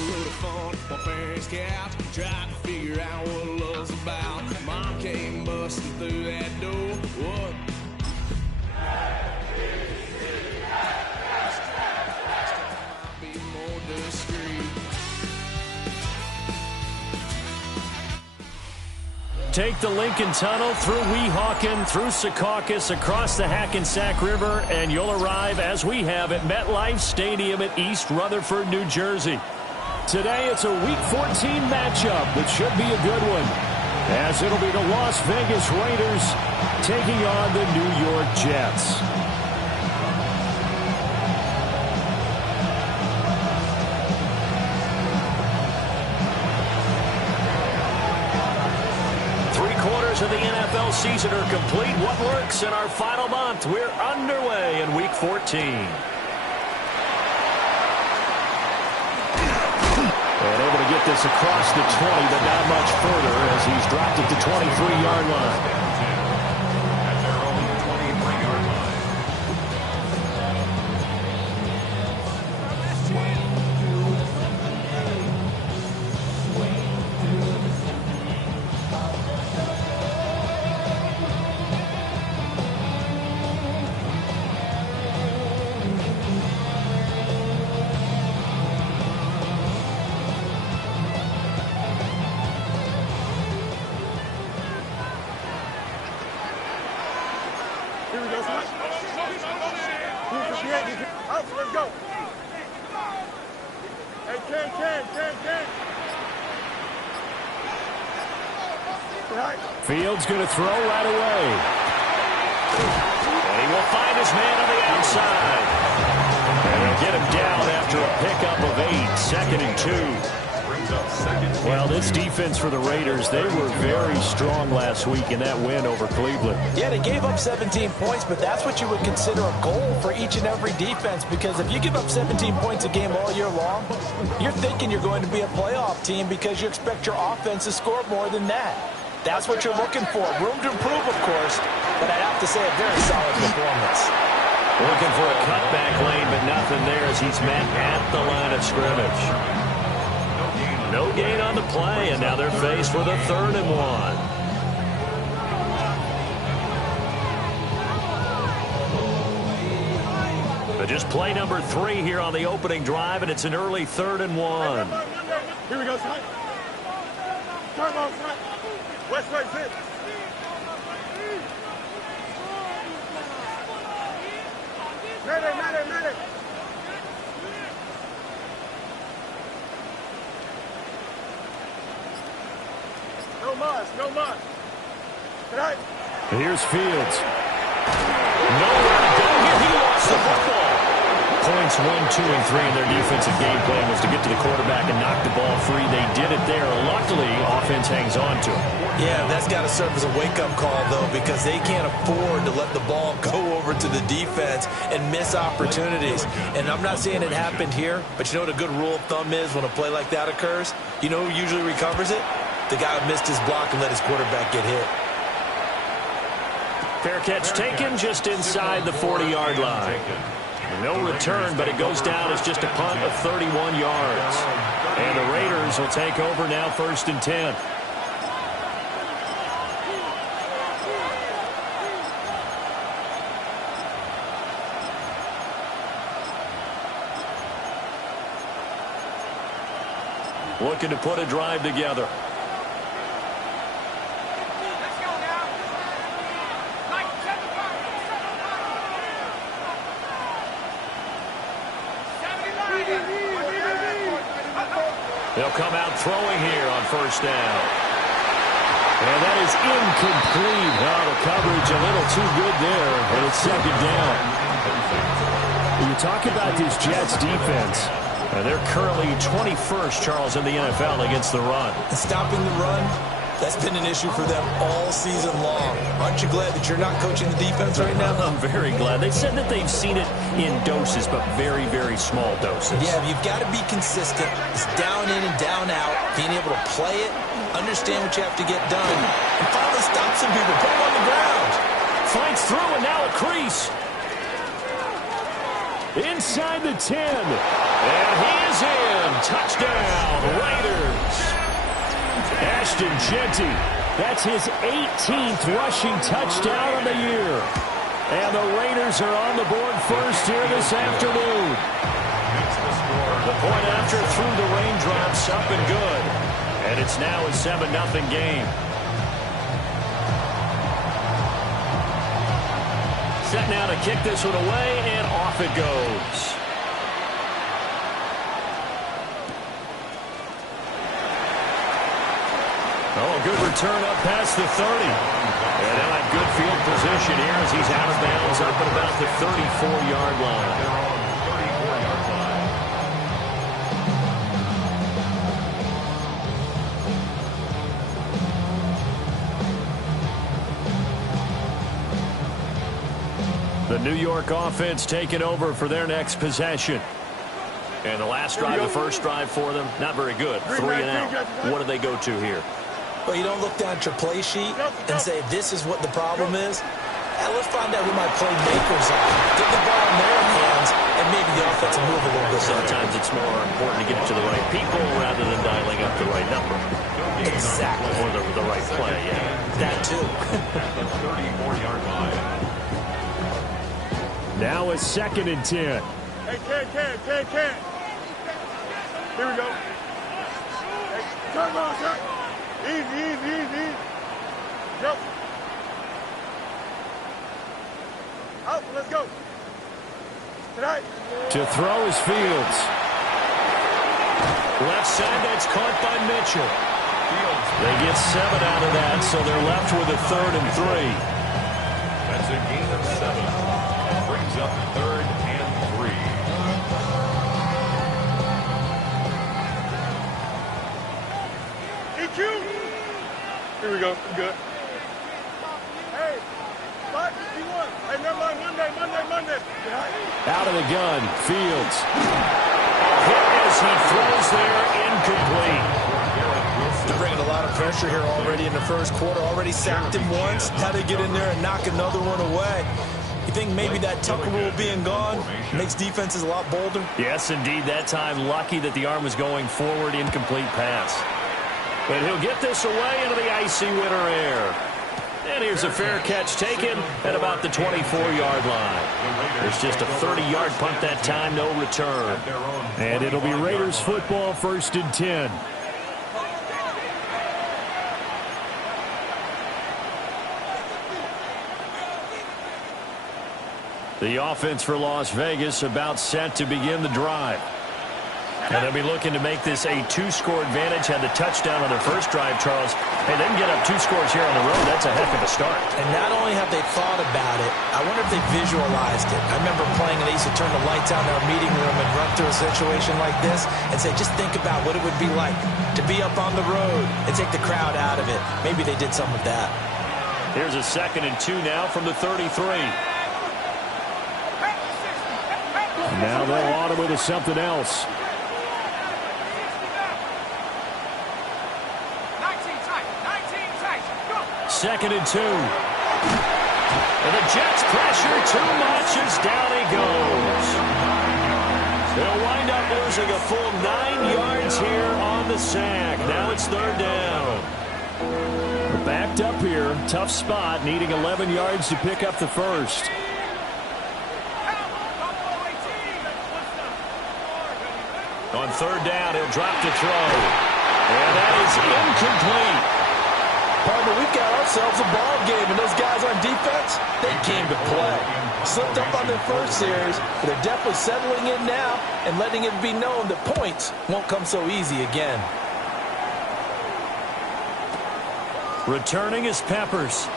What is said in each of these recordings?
a load of fun on parents' couch, trying to figure out what love's about. Mom came busting through that door. What? Be more discreet. Take the Lincoln Tunnel through Weehawken, through Secaucus, across the Hackensack River, and you'll arrive, as we have, at MetLife Stadium at East Rutherford, New Jersey. Today, it's a Week 14 matchup that should be a good one, as it'll be the Las Vegas Raiders taking on the New York Jets. Of the NFL season are complete. What works in our final month? We're underway in Week 14. And able to get this across the 20, but not much further as he's dropped it to 23-yard line. At their own 23-yard line. Let's go. Hey, Fields going to throw right away. And he will find his man on the outside. And he'll get him down after a pickup of 8. 2nd and 2. Well, this defense for the Raiders, they were very strong last week in that win over Cleveland. Yeah, they gave up 17 points, but that's what you would consider a goal for each and every defense, because if you give up 17 points a game all year long, you're thinking you're going to be a playoff team because you expect your offense to score more than that. That's what you're looking for. Room to improve, of course, but I'd have to say a very solid performance. Looking for a cutback lane, but nothing there as he's met at the line of scrimmage. No gain on the play, and now they're faced with a 3rd and 1. But just play number 3 here on the opening drive, and it's an early 3rd and 1. Here we go, son. Come on, son. West right fit. Medic. No mud. Right. Here's Fields. Nowhere to go here. He lost the football. Points 1, 2, and 3 in their defensive game plan was to get to the quarterback and knock the ball free. They did it there. Luckily, offense hangs on to it. Yeah, that's got to serve as a wake-up call, though, because they can't afford to let the ball go over to the defense and miss opportunities. And I'm not saying it happened here, but you know what a good rule of thumb is when a play like that occurs? You know who usually recovers it? The guy who missed his block and let his quarterback get hit. Fair catch taken just inside the 40-yard line. No return, but it goes down as just a punt of 31 yards. And the Raiders will take over now 1st and 10. Looking to put a drive together. They'll come out throwing here on 1st down. And that is incomplete. Oh, the coverage a little too good there, and it's 2nd down. You talk about this Jets defense. They're currently 21st, Charles, in the NFL against the run. Stopping the run, that's been an issue for them all season long. Aren't you glad that you're not coaching the defense right now? I'm very glad. They said that they've seen it in doses, but very, very small doses. Yeah, you've got to be consistent. It's down in and down out, being able to play it, understand what you have to get done, and finally stop some people, put them on the ground. Fights through, and now a crease. Inside the 10. And he is in. Touchdown. Austin Genty. That's his 18th rushing touchdown of the year. And the Raiders are on the board first here this afternoon. The point after through the raindrops up and good. And it's now a 7-0 game. Set now to kick this one away, and off it goes. Oh, good return up past the 30. And now at good field position here as he's out of bounds up at about the 34-yard line. The New York offense taking over for their next possession. And the last drive, the first drive for them, not very good. 3 and out. What do they go to here? Well, you don't look down at your play sheet and say, this is what the problem is. Let's find out who my playmakers are. Get the ball in their hands, and maybe the offense will move a little bit. Sometimes it's more important to get it to the right people rather than dialing up the right number. Exactly. Or the right play, yeah. That too. 34-yard line. Now it's 2nd and 10. Hey, Ken. Here we go. Hey, turn on, turn. Easy. Yep. Out, let's go. Tonight. To throw is Fields. Left side, that's caught by Mitchell. They get 7 out of that, so they're left with a 3rd and 3. That's a gain of 7. Brings up 3rd and 3. EQ. Here we go. We're good. Hey, 551. Hey, never mind. Monday. Out of the gun, Fields. Hit as he throws there, incomplete. They're bringing a lot of pressure here already in the first quarter. Already sacked him once. Had to get in there and knock another one away. You think maybe that Tucker rule being gone makes defenses a lot bolder? Yes, indeed. That time, lucky that the arm was going forward, incomplete pass. But he'll get this away into the icy winter air. And here's a fair catch taken at about the 24-yard line. There's just a 30-yard punt that time, no return. And it'll be Raiders football, 1st and 10. The offense for Las Vegas about set to begin the drive. And they'll be looking to make this a 2-score advantage. Had the touchdown on their first drive, Charles. Hey, they can get up 2 scores here on the road. That's a heck of a start. And not only have they thought about it, I wonder if they visualized it. I remember playing and they used to turn the lights out in our meeting room and run through a situation like this and say, just think about what it would be like to be up on the road and take the crowd out of it. Maybe they did some of that. Here's a 2nd and 2 now from the 33. Now they'll audible to something else. 2nd and 2. And the Jets pressure too much as down he goes. They'll wind up losing a full 9 yards here on the sack. Now it's 3rd down. We're backed up here. Tough spot, needing 11 yards to pick up the first. On 3rd down, he'll drop to throw. And that is incomplete. Partner, we've got ourselves a ball game, and those guys on defense, they came to play. Slipped up on their first series, but they're definitely settling in now and letting it be known that points won't come so easy again. Returning is Peppers.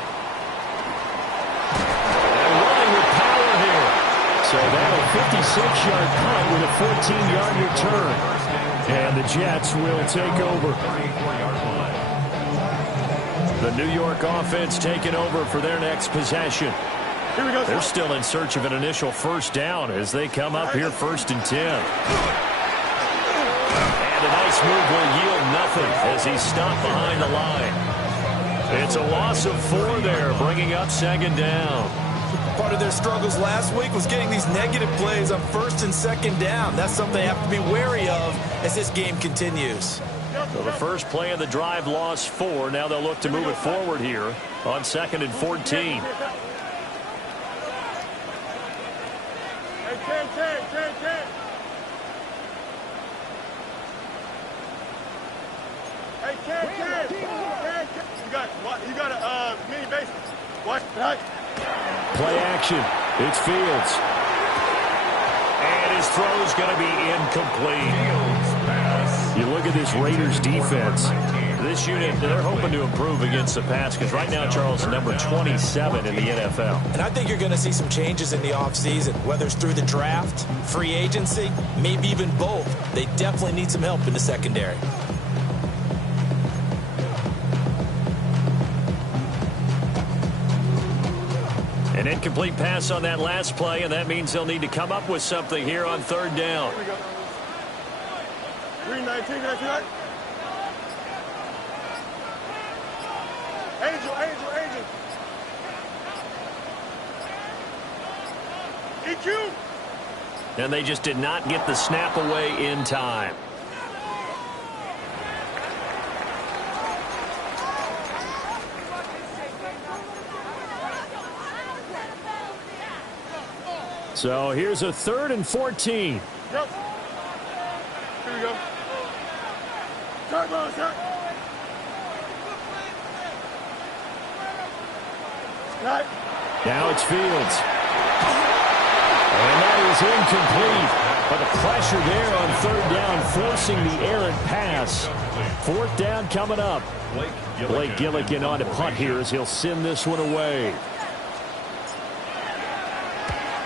And running with power here. So that'll 56-yard punt with a 14-yard return. And the Jets will take over. The New York offense taking over for their next possession. Here we go. They're still in search of an initial first down as they come up here 1st and 10. And a nice move will yield nothing as he's stopped behind the line. It's a loss of 4 there, bringing up 2nd down. Part of their struggles last week was getting these negative plays on 1st and 2nd down. That's something they have to be wary of as this game continues. So the first play of the drive lost 4. Now they'll look to move it forward here on 2nd and 14. Hey, 10. Hey, 10. You got a mini base. What? Right. Play action. It's Fields. And his throw's going to be incomplete. You look at this Raiders defense. This unit, they're hoping to improve against the pass because right now, Charles, number 27 in the NFL. And I think you're going to see some changes in the offseason, whether it's through the draft, free agency, maybe even both. They definitely need some help in the secondary. An incomplete pass on that last play, and that means they'll need to come up with something here on 3rd down. 319, that's right. Angel. EQ. And they just did not get the snap away in time. So here's a 3rd and 14. Yep. Here we go. Start, ball, start. Right. Now it's Fields. And that is incomplete. But the pressure there on 3rd down, forcing the errant pass. 4th down coming up. Blake Gillikin on to punt here as he'll send this one away.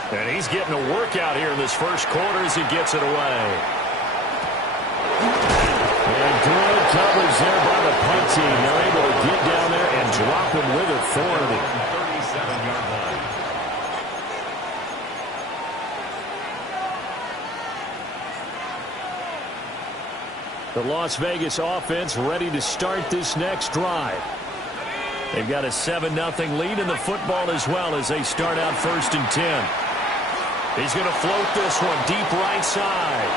And he's getting a workout here in this first quarter as he gets it away. And good coverage there by the punt team. They're able to get down there and drop him with authority. 37-yard line. The Las Vegas offense ready to start this next drive. They've got a 7-0 lead in the football as well as they start out 1st and 10. He's going to float this one deep right side.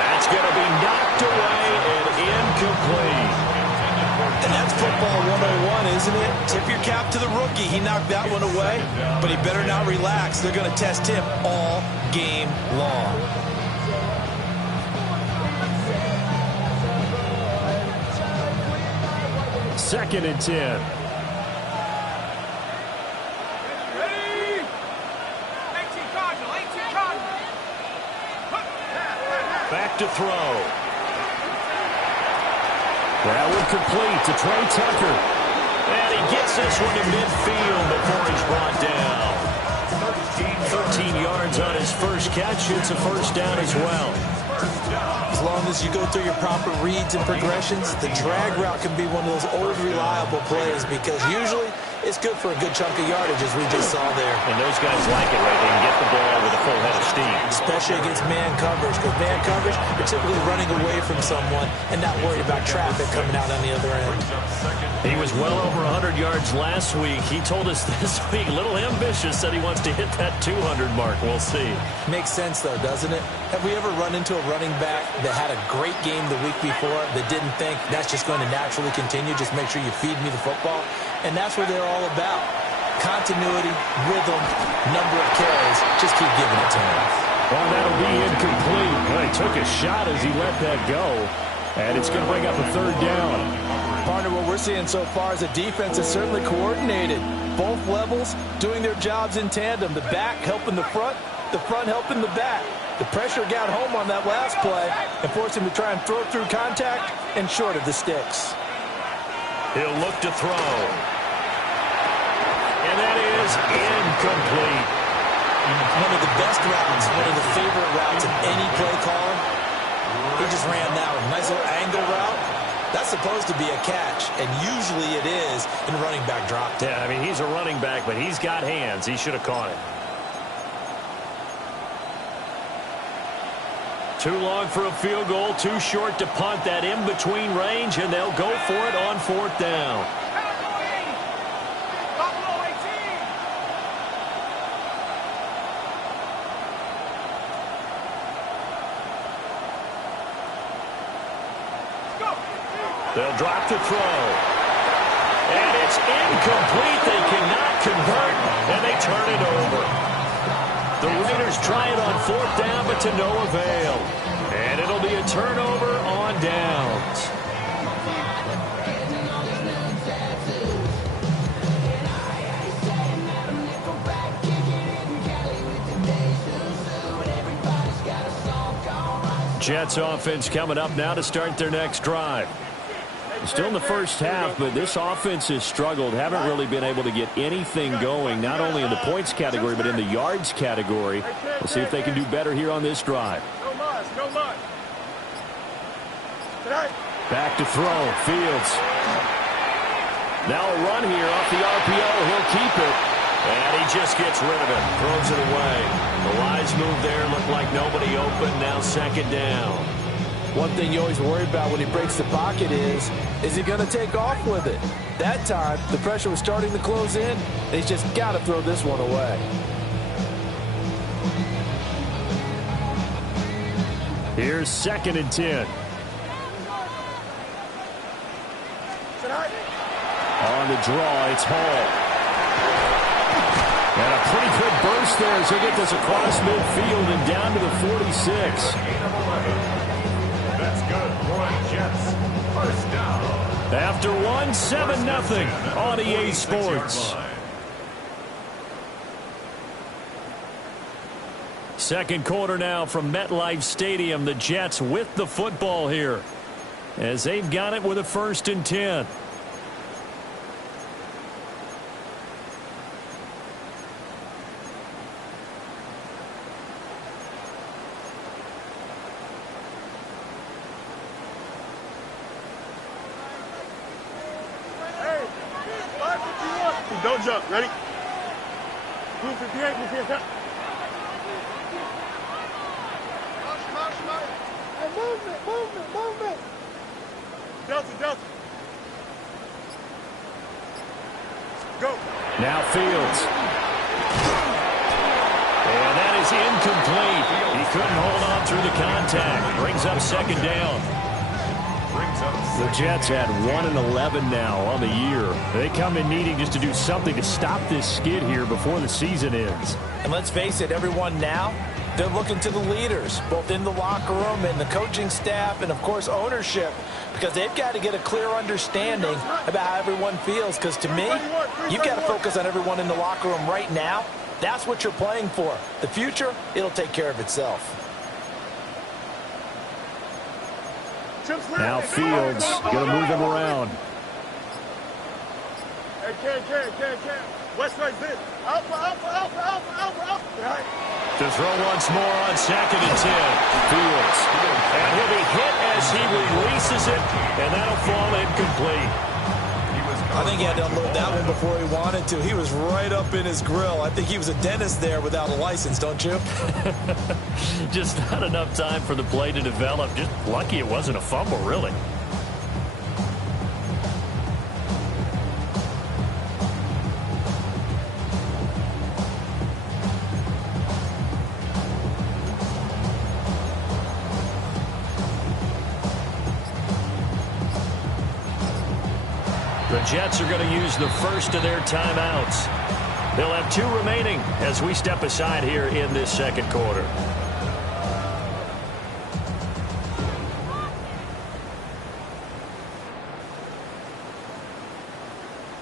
That's going to be knocked away and incomplete. And that's football 101, isn't it? Tip your cap to the rookie. He knocked that one away, but he better not relax. They're going to test him all game long. Second and 10. Back to throw. That one complete to Trey Tucker. And he gets this one to midfield before he's brought down. 13 yards on his first catch. It's a 1st down as well. As long as you go through your proper reads and progressions, the drag route can be one of those old reliable plays because usually it's good for a good chunk of yardage, as we just saw there. And those guys like it, right? They can get the ball with a full head of steam. Especially against man coverage, because man coverage, you're typically running away from someone and not worried about traffic coming out on the other end. He was well over 100 yards last week. He told us this week, a little ambitious, said he wants to hit that 200 mark. We'll see. Makes sense, though, doesn't it? Have we ever run into a running back that had a great game the week before that didn't think that's just going to naturally continue? Just make sure you feed me the football. And that's what they're all about. Continuity, rhythm, number of carries. Just keep giving it to him. Well, that'll be incomplete. Well, he took a shot as he let that go. And it's going to bring up a 3rd down. Partner, what we're seeing so far is a defense that's certainly coordinated. Both levels doing their jobs in tandem. The back helping the front helping the back. The pressure got home on that last play and forced him to try and throw through contact and short of the sticks. He'll look to throw. And that is incomplete. One of the best routes, one of the favorite routes of any play caller. He just ran that one. Nice little angle route. That's supposed to be a catch, and usually it is in running back drop. Yeah, I mean, he's a running back, but he's got hands. He should have caught it. Too long for a field goal, too short to punt. That in-between range, and they'll go for it on 4th down. They'll drop to throw. And it's incomplete. They cannot convert, and they turn it over. The Raiders try it on 4th down, but to no avail. And it'll be a turnover on downs. Jets offense coming up now to start their next drive. Still in the first half, but this offense has struggled. Haven't really been able to get anything going, not only in the points category, but in the yards category. We'll see if they can do better here on this drive. Back to throw. Fields. Now a run here off the RPO. He'll keep it. And he just gets rid of it. Throws it away. The wise move there looked like nobody open. Now 2nd down. One thing you always worry about when he breaks the pocket is he going to take off with it? That time, the pressure was starting to close in, and he's just got to throw this one away. Here's 2nd and 10. On the draw, it's Hall. And a pretty good burst there as he'll get this across midfield and down to the 46. That's good. Run, Jets. 1st down. After 1, 7-0 on EA Sports. 2nd quarter now from MetLife Stadium. The Jets with the football here as they've got it with a 1st and 10. Don't jump. Ready? Move 58, move 58. Hey, movement. Delta. Go. Now Fields. And that is incomplete. He couldn't hold on through the contact. Brings up 2nd down. The Jets had 1-11 now on the year. They come in needing just to do something to stop this skid here before the season ends. And let's face it, everyone now, they're looking to the leaders, both in the locker room and the coaching staff and, of course, ownership, because they've got to get a clear understanding about how everyone feels. Because to me, you've got to focus on everyone in the locker room right now. That's what you're playing for. The future, it'll take care of itself. Now Fields going to move him around. Hey, can. West right this. Alpha. To throw once more on 2nd and 10. Fields. And he'll be hit as he releases it, and that'll fall incomplete. I think he had to unload that one before he wanted to. He was right up in his grill. I think he was a dentist there without a license, don't you? Just not enough time for the play to develop. Just lucky it wasn't a fumble, really. The Jets are going to use the first of their timeouts. They'll have 2 remaining as we step aside here in this 2nd quarter.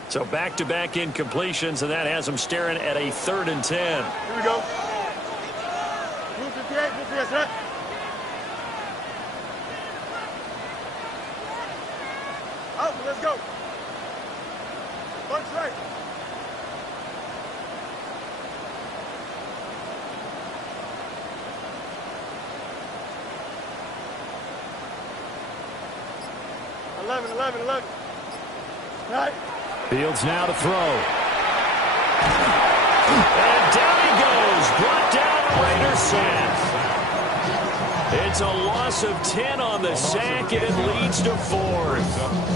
So back-to-back incompletions, and that has them staring at a 3rd and 10. Here we go. Move 58, move 58, set. Out, let's go. Bunch right. Eleven. Right. Fields now to throw. And down he goes. Brought down a Raider sack. It's a loss of 10 on the sack, and it leads to 4th.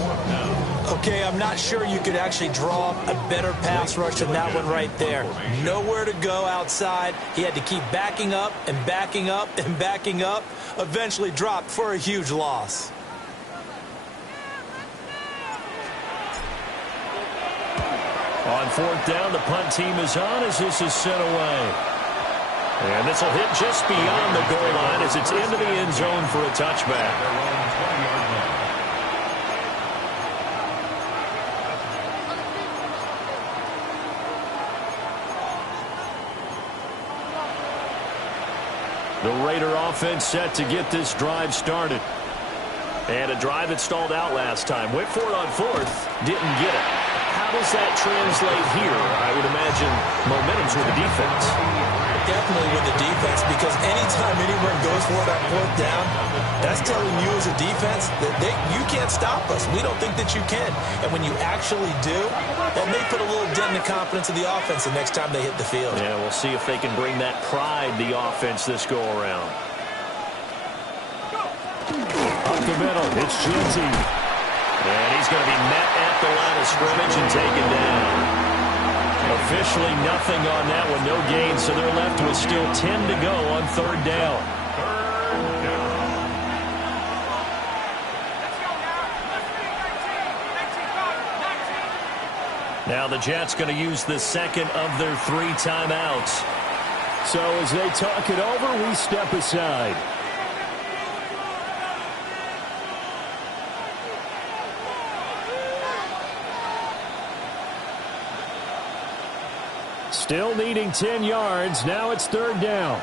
Okay, I'm not sure you could actually draw up a better pass rush than that one right there. Nowhere to go outside. He had to keep backing up and backing up and backing up. Eventually dropped for a huge loss. On fourth down, the punt team is on as this is sent away. And this will hit just beyond the goal line as it's into the end zone for a touchback. The Raider offense set to get this drive started. And a drive that stalled out last time. Went for it on fourth, didn't get it. How does that translate here? I would imagine momentum's with the defense. Definitely with the defense, because anytime anyone goes for it on fourth down, that's telling you as a defense that you can't stop us. We don't think that you can. And when you actually do, that may put a little dent in the confidence of the offense the next time they hit the field. Yeah, we'll see if they can bring that pride, the offense, this go-around. Up the middle, it's Jersey. And he's going to be met at the line of scrimmage and taken down. Officially nothing on that one, no gain, so they're left with still 10 to go on third down. Now the Jets going to use the second of their 3 timeouts. So as they talk it over, we step aside. Still needing 10 yards. Now it's third down.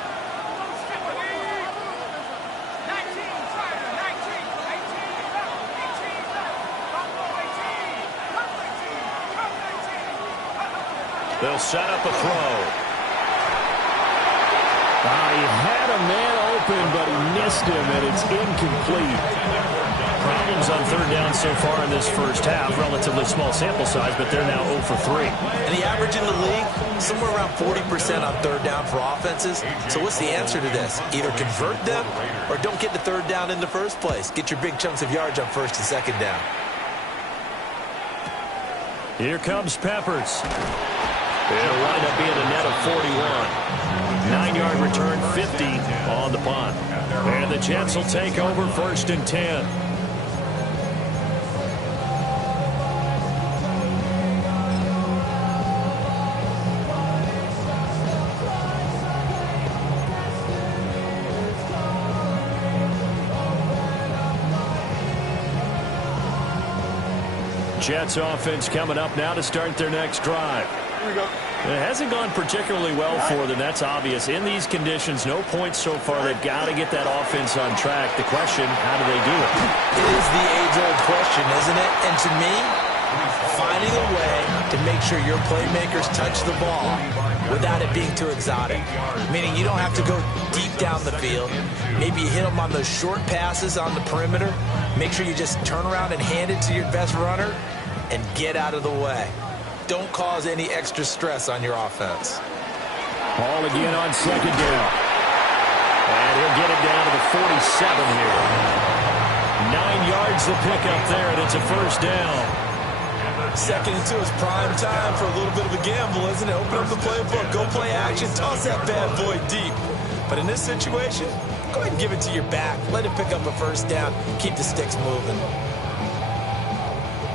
They'll set up a throw. He had a man open, but he missed him, and it's incomplete. Problems on third down so far in this first half. Relatively small sample size, but they're now 0 for 3. And the average in the league, somewhere around 40% on third down for offenses. So what's the answer to this? Either convert them or don't get the third down in the first place. Get your big chunks of yards on first and second down. Here comes Peppers. It'll wind up being a net of 41. 9-yard return, 50 on the punt. And the Jets will take over first and 10. Jets offense coming up now to start their next drive. Here we go. It hasn't gone particularly well for them. That's obvious. In these conditions, no points so far. They've got to get that offense on track. The question, how do they do it? It is the age-old question, isn't it? And to me, finding a way to make sure your playmakers touch the ball without it being too exotic. Meaning you don't have to go deep down the field. Maybe you hit them on those short passes on the perimeter. Make sure you just turn around and hand it to your best runner and get out of the way. Don't cause any extra stress on your offense. Ball again on second down. And he'll get it down to the 47 here. 9 yards the pickup there, and it's a first down. Second and 2 is prime time for a little bit of a gamble, isn't it? Open up the playbook, go play action, toss that bad boy deep. But in this situation, go ahead and give it to your back. Let him pick up a first down. Keep the sticks moving.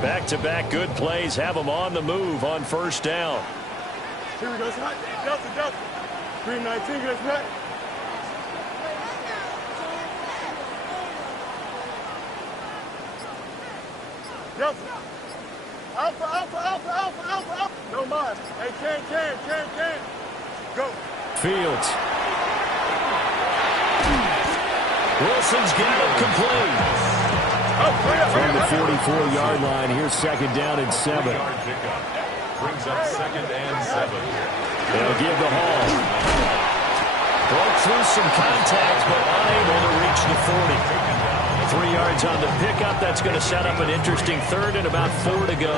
Back-to-back good plays have them on the move on first down. Here we go. Delta. 319, get us back. Delta. Alpha. No mind. Hey, can. Go. Fields. Wilson's got it complete. From the 44-yard line, here's second down and 7. Brings up second and 7. They'll give the Hall. Broke through some contact, but unable to reach the 40. 3 yards on the pickup. That's going to set up an interesting third and about 4 to go.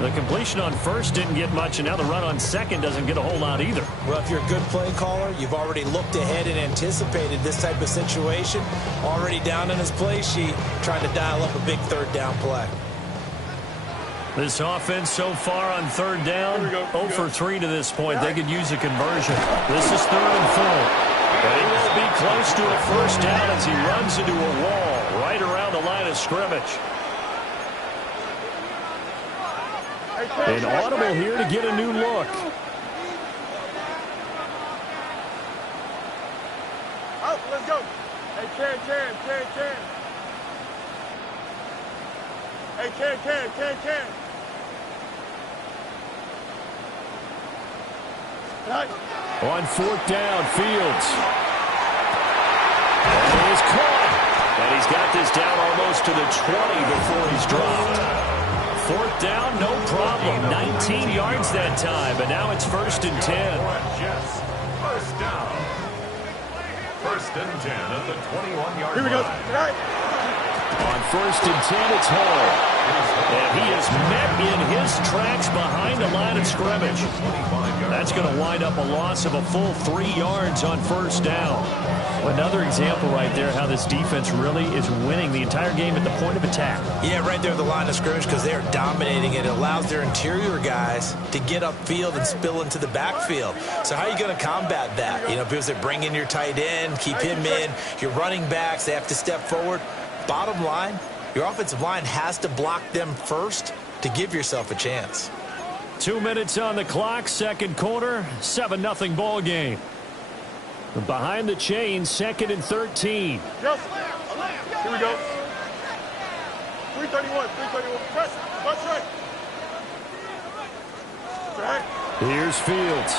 The completion on first didn't get much, and now the run on second doesn't get a whole lot either. Well, if you're a good play caller, you've already looked ahead and anticipated this type of situation. Already down in his play sheet, trying to dial up a big third down play. This offense so far on third down, 0 for 3 to this point. They could use a conversion. This is 3rd and 4. But he will be close to a first down as he runs into a wall right around the line of scrimmage. An audible here to get a new look. Out, let's go. Hey, Ken. Hey, Ken. Right. On 4th down, Fields. And he is caught. And he's got this down almost to the 20 before he's dropped. 4th down, no problem. 19 yards that time, but now it's 1st and 10. First down. 1st and 10 at the 21-yard line. Here we go. Right. On 1st and 10, it's Hall. And he is met in his tracks behind the line of scrimmage. That's going to wind up a loss of a full 3 yards on 1st down. Another example right there how this defense really is winning the entire game at the point of attack. Yeah, right there at the line of scrimmage because they're dominating it. It allows their interior guys to get upfield and spill into the backfield. So how are you going to combat that? You know, because they bring in your tight end, keep him in. Your running backs, they have to step forward. Bottom line, your offensive line has to block them first to give yourself a chance. 2 minutes on the clock, 2nd quarter, 7-0 ball game. Behind the chains, 2nd and 13. Yes. Here we go. 331. Press right. Right. Here's Fields.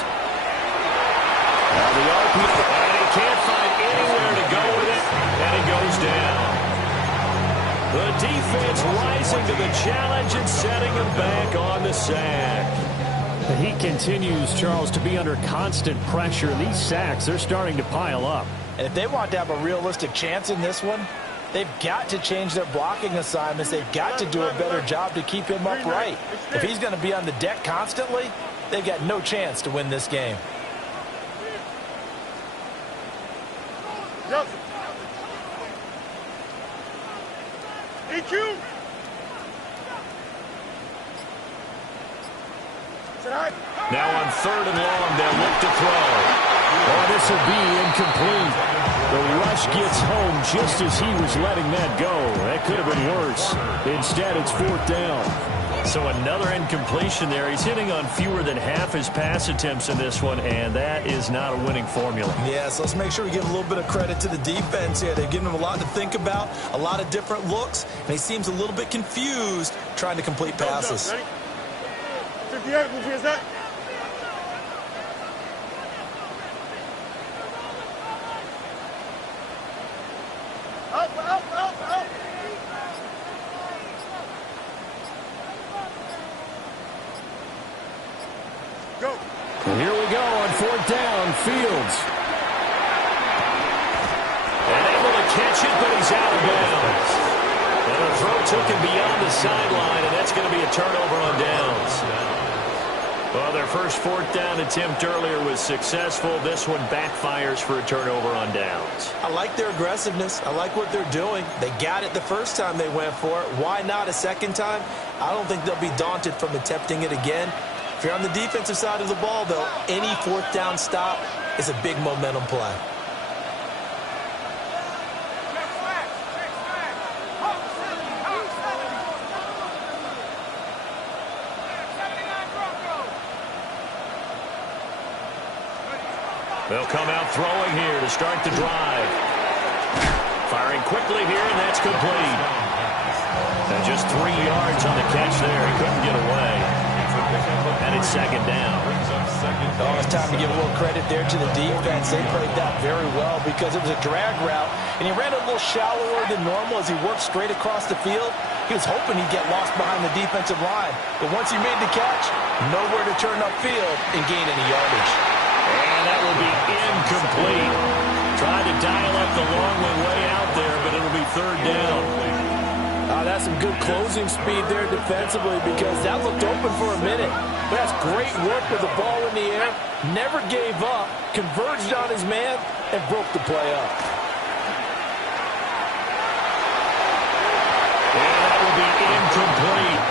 Now the RPO, and he can't find anywhere to go with it, and he goes down. The defense rising to the challenge and setting him back on the sack. He continues, Charles, to be under constant pressure. These sacks, they're starting to pile up. And if they want to have a realistic chance in this one, they've got to change their blocking assignments. They've got to do a better job to keep him upright. If he's going to be on the deck constantly, they've got no chance to win this game. Yes. EQ. Now on 3rd and long, they'll look to throw. Oh, this will be incomplete. The rush gets home just as he was letting that go. That could have been worse. Instead, it's 4th down. So another incompletion there. He's hitting on fewer than half his pass attempts in this one, and that is not a winning formula. Yeah, so let's make sure we give a little bit of credit to the defense here. They've given him a lot to think about, a lot of different looks, and he seems a little bit confused trying to complete passes. Ready? 58, which is that? Up. Go. And here we go on 4th down, Fields. And able to catch it, but he's out of bounds. And the throw took him beyond the sideline, and that's going to be a turnover on downs. Well, their first 4th down attempt earlier was successful. This one backfires for a turnover on downs. I like their aggressiveness. I like what they're doing. They got it the first time they went for it. Why not a second time? I don't think they'll be daunted from attempting it again. If you're on the defensive side of the ball, though, any 4th down stop is a big momentum play. They'll come out throwing here to start the drive. Firing quickly here, and that's complete. And just 3 yards on the catch there. He couldn't get away. And it's 2nd down. Oh, it's time to give a little credit there to the defense. They played that very well because it was a drag route, and he ran a little shallower than normal as he worked straight across the field. He was hoping he'd get lost behind the defensive line. But once he made the catch, nowhere to turn upfield and gain any yardage. And that will be incomplete. Trying to dial up the long way out there, but it'll be 3rd down. That's some good closing speed there defensively because that looked open for a minute. But that's great work with the ball in the air. Never gave up, converged on his man, and broke the play up. And that will be incomplete.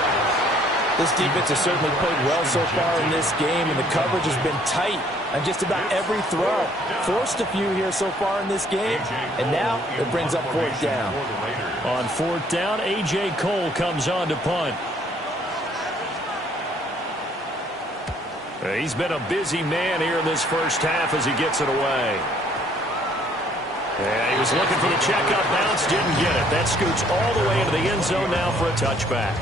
This defense has certainly played well so far in this game, and the coverage has been tight on just about every throw. Forced a few here so far in this game, and now it brings up 4th down. On 4th down, A.J. Cole comes on to punt. He's been a busy man here in this first half as he gets it away. And he was looking for the checkup bounce, didn't get it. That scoots all the way into the end zone now for a touchback.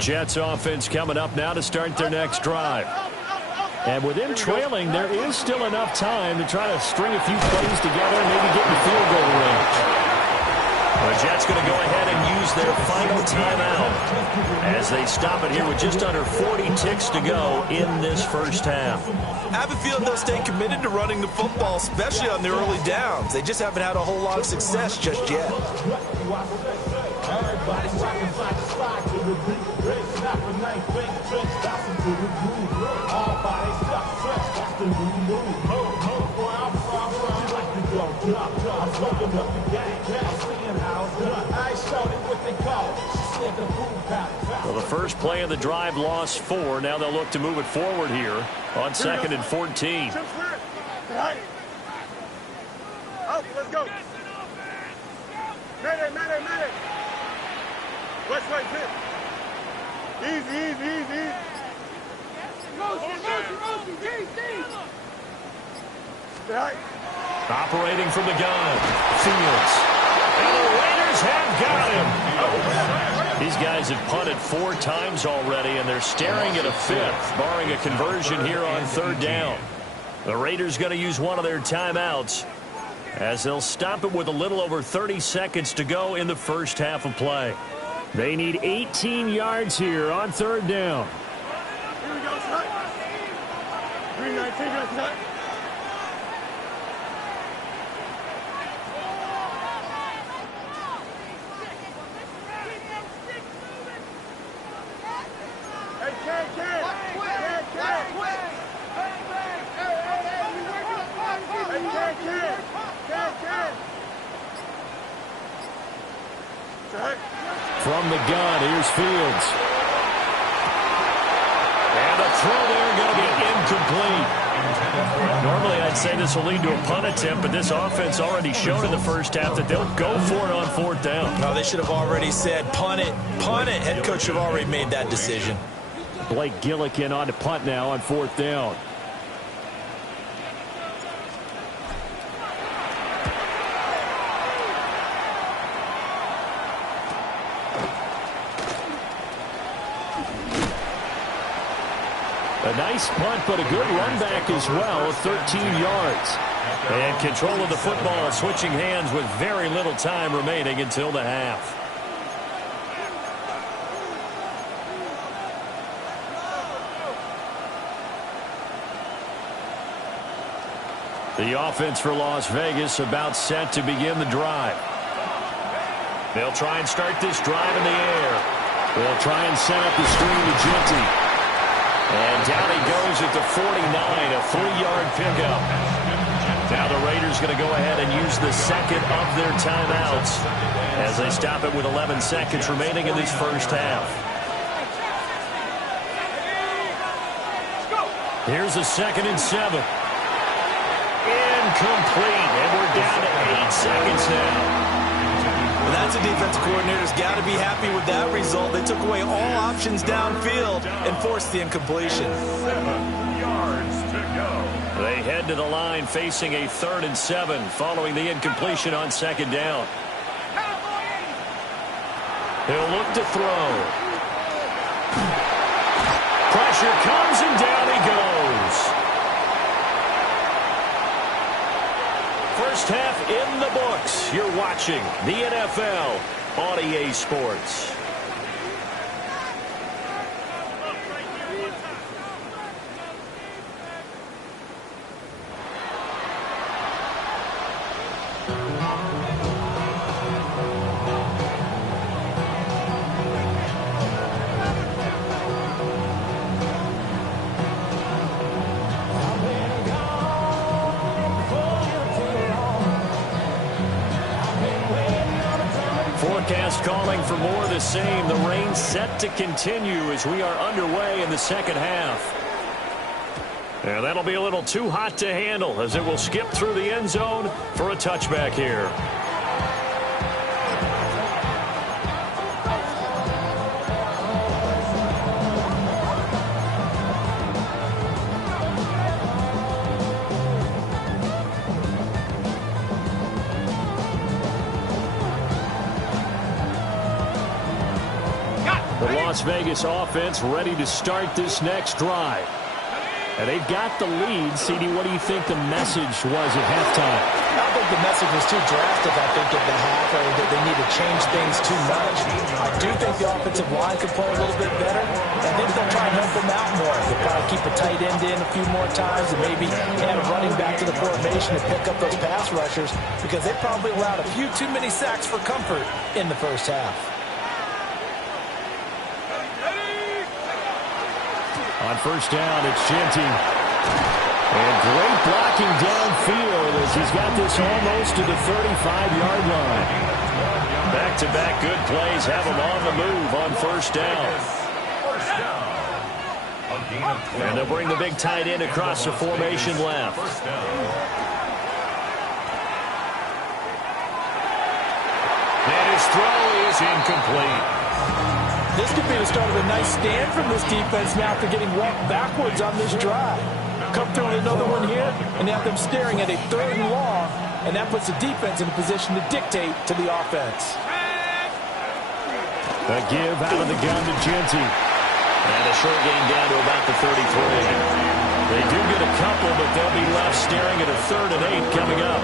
Jets offense coming up now to start their next drive. And with him trailing, there is still enough time to try to string a few plays together and maybe get in field goal range. The Jets going to go ahead and use their final timeout as they stop it here with just under 40 ticks to go in this first half. I have a feeling they'll stay committed to running the football, especially on the early downs. They just haven't had a whole lot of success just yet. Well, the first play of the drive lost 4. Now they'll look to move it forward here on 2nd and 14. Let's go. Mayday. West way, pitch. Easy. Operating from the gun, Fields. And the Raiders have got him. These guys have punted 4 times already, and they're staring at a 5th, barring a conversion here on 3rd down. The Raiders going to use one of their timeouts as they'll stop it with a little over 30 seconds to go in the first half of play. They need 18 yards here on 3rd down. Here we go, Scott. 319, Scott. From the gun, here's Fields. And the throw there going to be incomplete. Normally I'd say this will lead to a punt attempt, but this offense already showed in the first half that they'll go for it on 4th down. No, they should have already said punt it. Head coach should have already made that decision. Blake Gillikin on to punt now on 4th down. A nice punt, but a good run back as well, 13 yards. And control of the football, switching hands with very little time remaining until the half. The offense for Las Vegas about set to begin the drive. They'll try and start this drive in the air. They'll try and set up the screen to Ginty. And down he goes at the 49, a 3-yard pickup. Now the Raiders going to go ahead and use the second of their timeouts as they stop it with 11 seconds remaining in this first half. Here's a 2nd and 7. Incomplete, and we're down to 8 seconds now. That's a defense coordinator's got to be happy with that result. They took away all options downfield and forced the incompletion. 7 yards to go. They head to the line facing a 3rd and 7 following the incompletion on 2nd down. He'll look to throw. Pressure comes and down he goes. First half in the books. You're watching the NFL on EA Sports. forecast calling for more of the same. The rain set to continue as we are underway in the second half. And that'll be a little too hot to handle as it will skip through the end zone for a touchback here. The Las Vegas offense ready to start this next drive. And they've got the lead. CD, what do you think the message was at halftime? I don't think the message was too drastic, I think, at the half, or that they need to change things too much. I do think the offensive line could play a little bit better. I think they'll try and help them out more. They'll probably keep a tight end in a few more times and maybe add a running back to the formation to pick up those pass rushers because they probably allowed a few too many sacks for comfort in the first half. On first down, it's Genty. And great blocking downfield as he's got this almost to the 35-yard line. Back-to-back good plays have him on the move on first down. And they'll bring the big tight end across the formation left. And his throw is incomplete. This could be the start of a nice stand from this defense now after getting walked backwards on this drive. Come through with another one here, and you have them staring at a 3rd and long, and that puts the defense in a position to dictate to the offense. A give out of the gun to Genty. And a short gain down to about the 33. They do get a couple, but they'll be left staring at a 3rd and 8 coming up.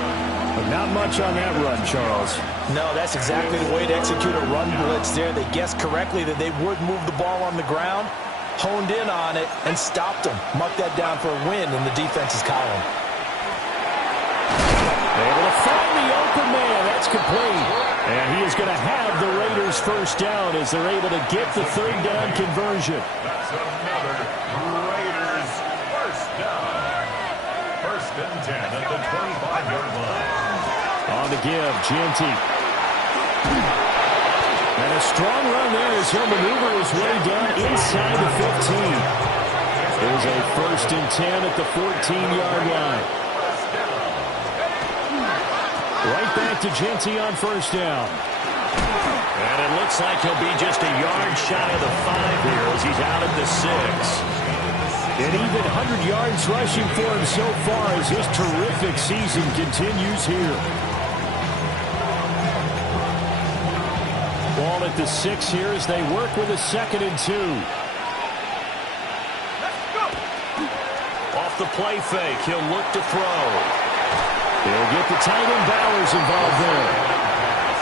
But not much on that run, Charles. No, that's exactly the way to execute a run blitz there. They guessed correctly that they would move the ball on the ground, honed in on it, and stopped them. Mark that down for a win in the defense's column. Able to find the open man. That's complete. And he is going to have the Raiders first down as they're able to get the 3rd down conversion. That's another Raiders first down. 1st and 10 at the 25-yard line. On the give, Genty. And a strong run there as he'll maneuver his way down inside the 15. There's a 1st and 10 at the 14-yard line. Right back to Genty on first down. And it looks like he'll be just a yard shy of the 5 here as he's out at the 6. And even 100 yards rushing for him so far as his terrific season continues here. Ball at the 6 here as they work with a 2nd and 2. Off the play fake, he'll look to throw. He'll get the tight end Bowers involved there.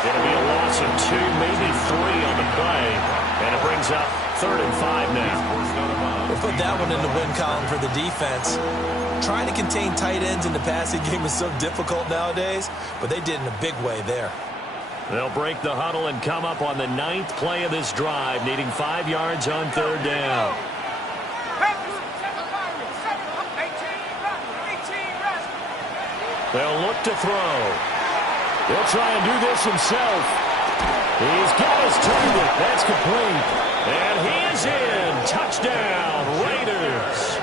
It'll be a loss of 2, maybe 3 on the play. And it brings up 3rd and 5 now. We'll put that one in the win column for the defense. Trying to contain tight ends in the passing game is so difficult nowadays, but they did in a big way there. They'll break the huddle and come up on the 9th play of this drive, needing 5 yards on 3rd down. They'll look to throw. He'll try and do this himself. He's got his target. That's complete. And he is in. Touchdown, Raiders.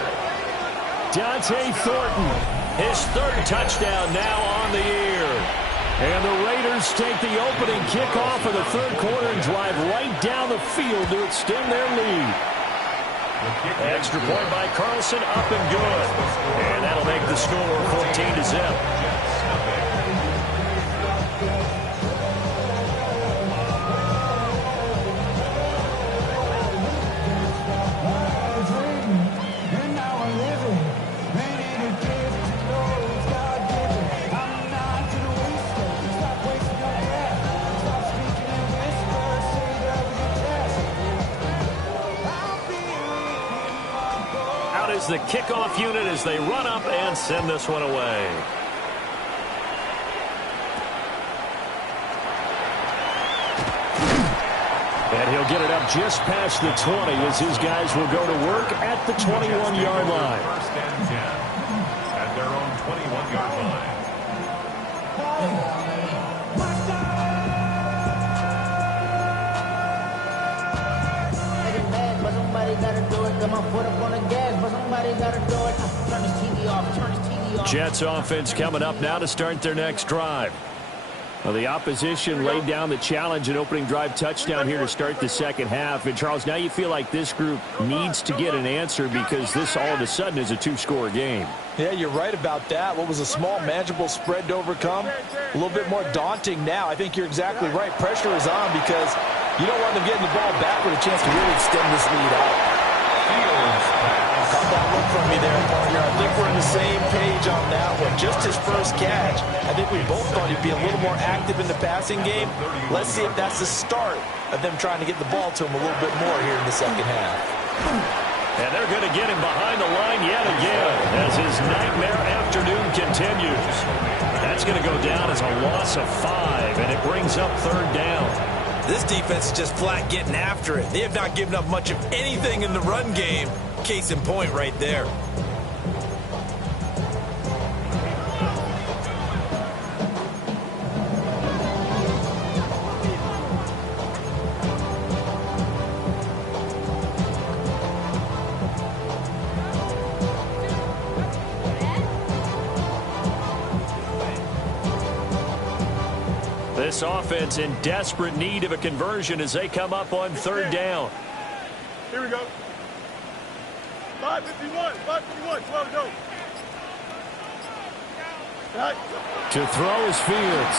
Dante Thornton, his 3rd touchdown now on the year. And the Raiders take the opening kickoff of the 3rd quarter and drive right down the field to extend their lead. Extra point by Carlson, up and good. And that'll make the score 14-0. The kickoff unit as they run up and send this one away. And he'll get it up just past the 20 as his guys will go to work at the 21-yard line. 1st and 10 at their own 21-yard line. my foot up on the gas, but somebody got to do it. Turn this TV off. Turn this TV off. Jets offense coming up now to start their next drive. Well, the opposition laid down the challenge and opening drive touchdown here to start the second half. And, Charles, now you feel like this group needs to get an answer because this all of a sudden is a two-score game. Yeah, you're right about that. What was a small, manageable spread to overcome, a little bit more daunting now. I think you're exactly right. Pressure is on because you don't want them getting the ball back with a chance to really extend this lead out. Caught that look from me there, partner. I think we're on the same page on that one. Just his first catch, I think we both thought he'd be a little more active in the passing game. Let's see if that's the start of them trying to get the ball to him a little bit more here in the second half. And they're going to get him behind the line yet again as his nightmare afternoon continues. That's going to go down as a loss of 5, and it brings up third down. This defense is just flat getting after it. They have not given up much of anything in the run game. Case in point right there. This offense in desperate need of a conversion as they come up on third down. Here we go. 5:51, 5:51, 12 to go. Right. To throw is Fields.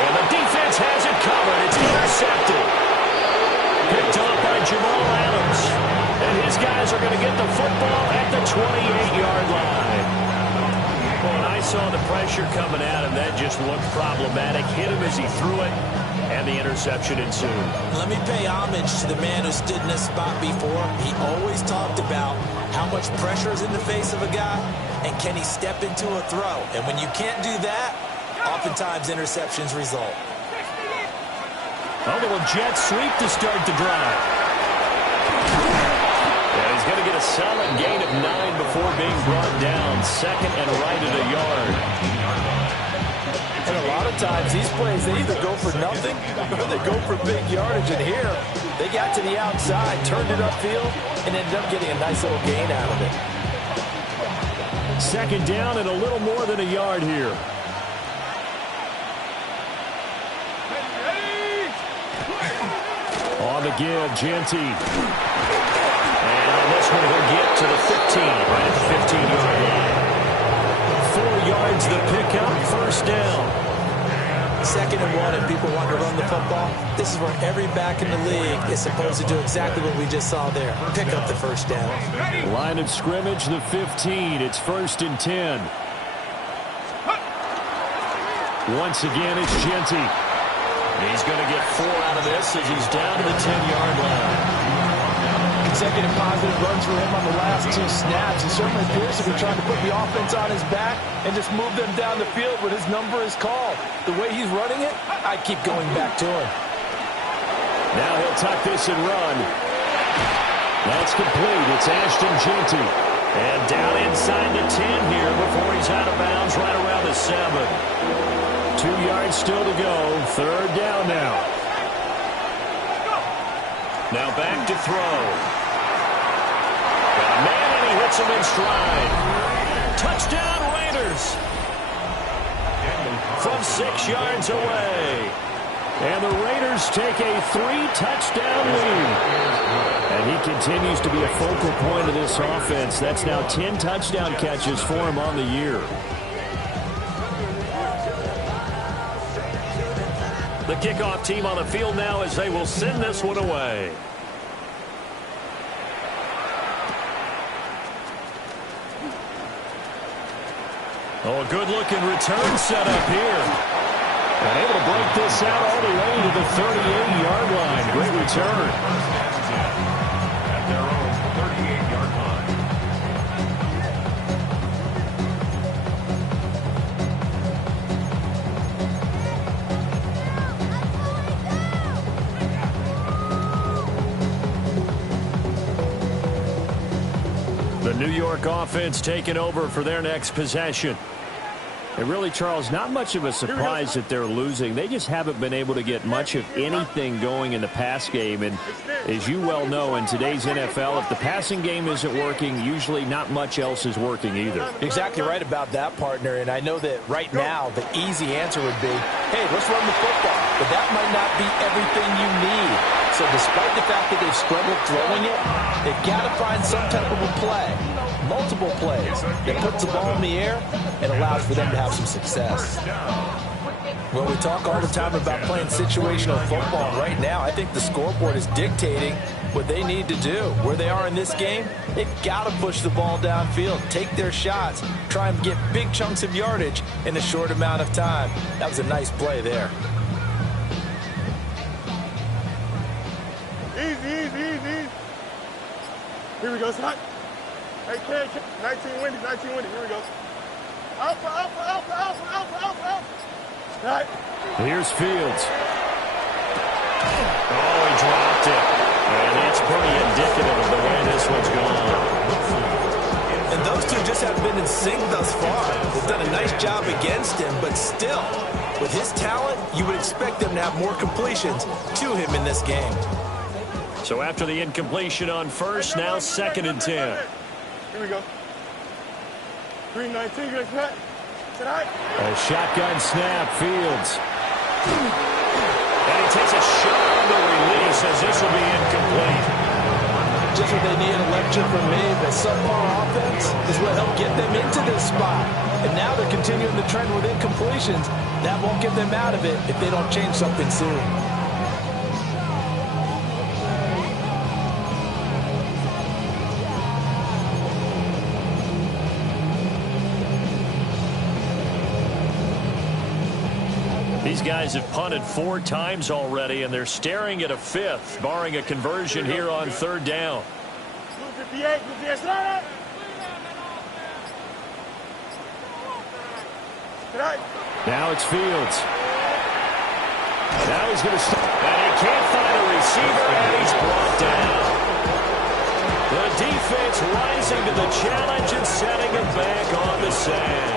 And the defense has it covered. It's intercepted. Picked up by Jamal Adams. And his guys are going to get the football at the 28-yard line. Well, when I saw the pressure coming at him, that just looked problematic. Hit him as he threw it, and the interception ensued. Let me pay homage to the man who stood in this spot before. He always talked about how much pressure is in the face of a guy, and can he step into a throw. And when you can't do that, oftentimes interceptions result. A little jet sweep to start the drive. And he's going to get a solid gain of 9 before being brought down. Second and right at a yard. And a lot of times these plays, they either go for nothing or they go for big yardage. And here, they got to the outside, turned it upfield, and ended up getting a nice little gain out of it. Second down and a little more than a yard here. On the give, Genty. And on this one, he'll get to the 15, right at the 15-yard line. 4 yards the pickup, first down. 2nd and 1, and people want to run the football. This is where every back in the league is supposed to do exactly what we just saw there. Pick up the first down. Line of scrimmage, the 15. It's 1st and 10. Once again, it's Genty. He's going to get 4 out of this as he's down to the 10-yard line. Consecutive positive runs for him on the last 2 snaps. He certainly appears to be trying to put the offense on his back and just move them down the field when his number is called. The way he's running it, I keep going back to him. Now he'll tuck this and run. That's complete. It's Ashton Genty. And down inside the 10 here before he's out of bounds right around the 7. 2 yards still to go. Third down now. Now back to throw. Got a man and he hits him in stride. Touchdown Raiders. From 6 yards away. And the Raiders take a 3-touchdown lead. And he continues to be a focal point of this offense. That's now 10 touchdown catches for him on the year. The kickoff team on the field now as they will send this one away. Oh, a good-looking return set up here. And able to break this out all the way to the 38-yard line. Great return. At their own 38-yard line. The New York offense taking over for their next possession. And really, Charles, not much of a surprise that they're losing. They just haven't been able to get much of anything going in the pass game. And as you well know, in today's NFL, if the passing game isn't working, usually not much else is working either. Exactly right about that, partner. And I know that right now the easy answer would be, hey, let's run the football. But that might not be everything you need. So despite the fact that they've struggled throwing it, they've got to find some type of a play, multiple plays, that puts the ball in the air and allows for them to have some success. Well, we talk all the time about playing situational football. And right now, I think the scoreboard is dictating what they need to do. Where they are in this game, they've got to push the ball downfield, take their shots, try and get big chunks of yardage in a short amount of time. That was a nice play there. Easy. Here we go, son. Hey, Ken, 19 windy. Here we go. Alpha. Right. Here's Fields. Oh, he dropped it. And that's pretty indicative of the way this one's gone. And those two just haven't been in sync thus far. They've done a nice job against him, but still, with his talent, you would expect them to have more completions to him in this game. So after the incompletion on first, now 2nd and 10. Here we go. 319, you ready? Tonight. A shotgun snap, Fields. And he takes a shot on the release as this will be incomplete. Just what they need, a lecture from me, but subpar offense is what helped get them into this spot. And now they're continuing the trend with incompletions. That won't get them out of it if they don't change something soon. These guys have punted 4 times already, and they're staring at a 5th, barring a conversion here on 3rd down. 58, slide. Now it's Fields. Now he's going to stop. And he can't find a receiver, and he's brought down. The defense rising to the challenge and setting him back on the sand.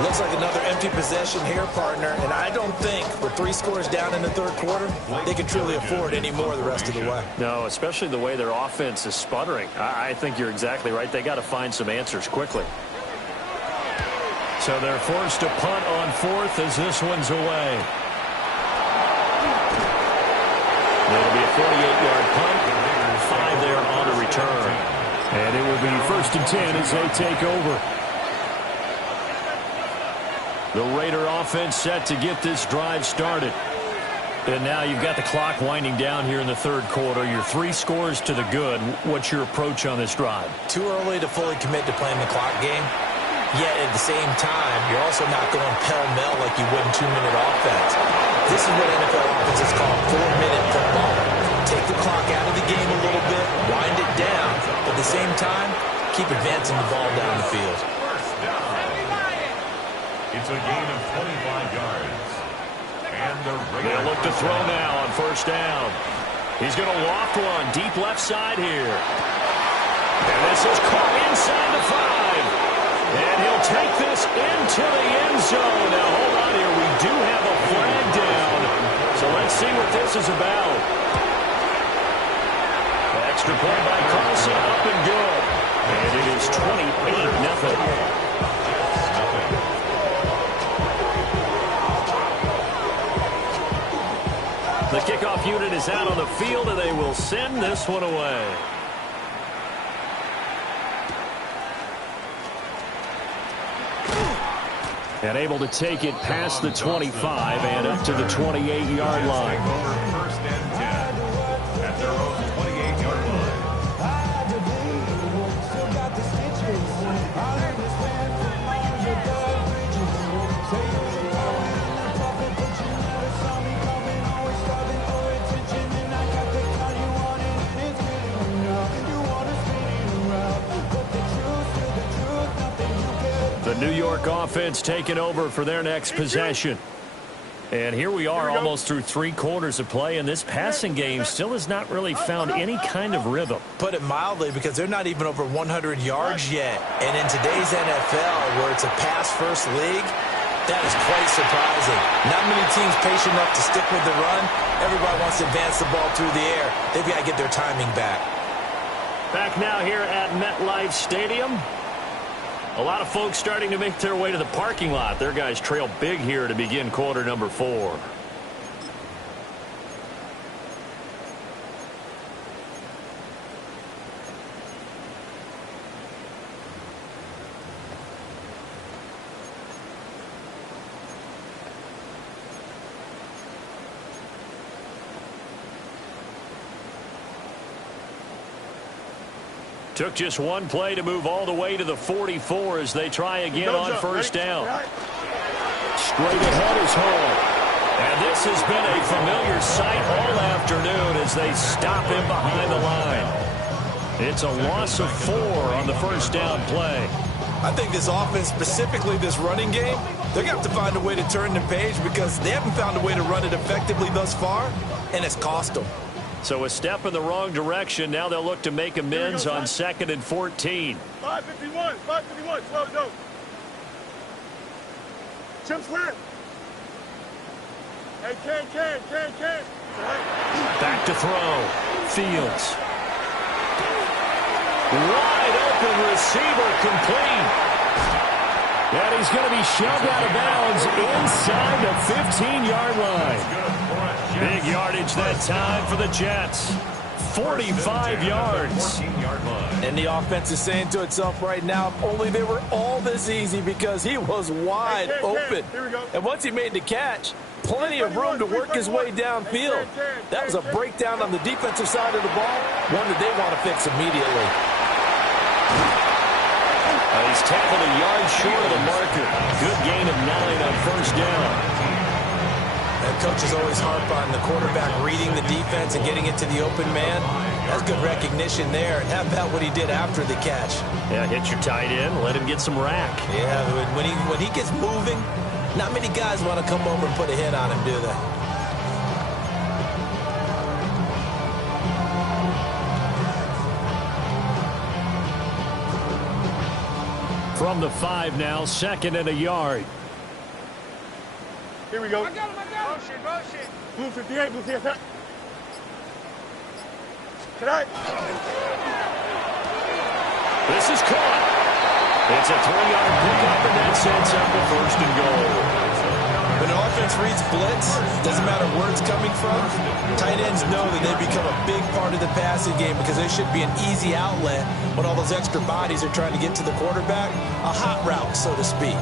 Looks like another empty possession here, partner, and I don't think with 3 scores down in the 3rd quarter, they can truly afford any more the rest of the way. No, especially the way their offense is sputtering. I think you're exactly right. They got to find some answers quickly. So they're forced to punt on 4th as this one's away. It'll be a 48-yard punt, 5 there on the return. And it will be 1st and 10 as they take over. The Raider offense set to get this drive started. And now you've got the clock winding down here in the 3rd quarter. Your 3 scores to the good. What's your approach on this drive? Too early to fully commit to playing the clock game. Yet at the same time, you're also not going pell-mell like you would in 2-minute offense. This is what NFL offenses call 4-minute football. Take the clock out of the game a little bit, wind it down, but at the same time, keep advancing the ball down the field. It's a gain of 25 yards. And the They'll look to throw now on 1st down. He's going to loft one deep left side here. And this is caught inside the 5. And he'll take this into the end zone. Now, hold on here. We do have a flag down. So let's see what this is about. Extra point by Carlson, up and good. And it is 28-0. The kickoff unit is out on the field, and they will send this one away. And able to take it past the 25 and up to the 28-yard line. 1st and 10 at their own 28-yard line. The New York offense taking over for their next possession. And here we are almost through 3 quarters of play, and this passing game still has not really found any kind of rhythm. Put it mildly, because they're not even over 100 yards yet. And in today's NFL, where it's a pass-first league, that is quite surprising. Not many teams patient enough to stick with the run. Everybody wants to advance the ball through the air. They've got to get their timing back. Back now here at MetLife Stadium. A lot of folks starting to make their way to the parking lot. Their guys trail big here to begin quarter number 4. Took just one play to move all the way to the 44 as they try again on first down. Straight ahead is home. And this has been a familiar sight all afternoon as they stop him behind the line. It's a loss of 4 on the first down play. I think this offense, specifically this running game, they're going to have to find a way to turn the page because they haven't found a way to run it effectively thus far, and it's cost them. So a step in the wrong direction. Now they'll look to make amends on 2nd and 14. 551, 12 to go. Chip slant. Hey, can. Back to throw. Fields. Wide open receiver complete. And he's going to be shoved out of bounds inside the 15-yard line. Big yardage that time for the Jets. 45 yards. And the offense is saying to itself right now, if only they were all this easy, because he was wide open. And once he made the catch, plenty of room to work his way downfield. That was a breakdown on the defensive side of the ball, one that they want to fix immediately. He's tackled a yard short of the marker. Good gain of 9 on first down. And coaches always harp on the quarterback reading the defense and getting it to the open man. That's good recognition there. And how about what he did after the catch? Yeah, hit your tight end, let him get some rack. Yeah, when he gets moving, not many guys want to come over and put a hit on him, do they? From the 5 now, 2nd and a yard. Here we go. I got him. Motion. Blue 58, blue 58. Tonight. This is caught. It's a 3-yard pickup, and that sets up the 1st and goal. When an offense reads blitz, doesn't matter where it's coming from, tight ends know that they become a big part of the passing game because there should be an easy outlet when all those extra bodies are trying to get to the quarterback. A hot route, so to speak.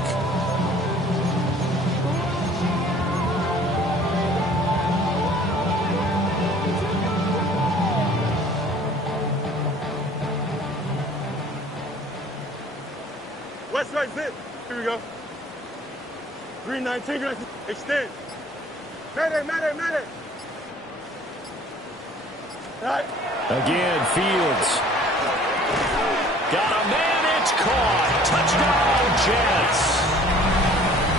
West right zip. Here we go. Green 19, extend. Mayday. Right. Again, Fields. Got a man, it's caught. Touchdown, Jets.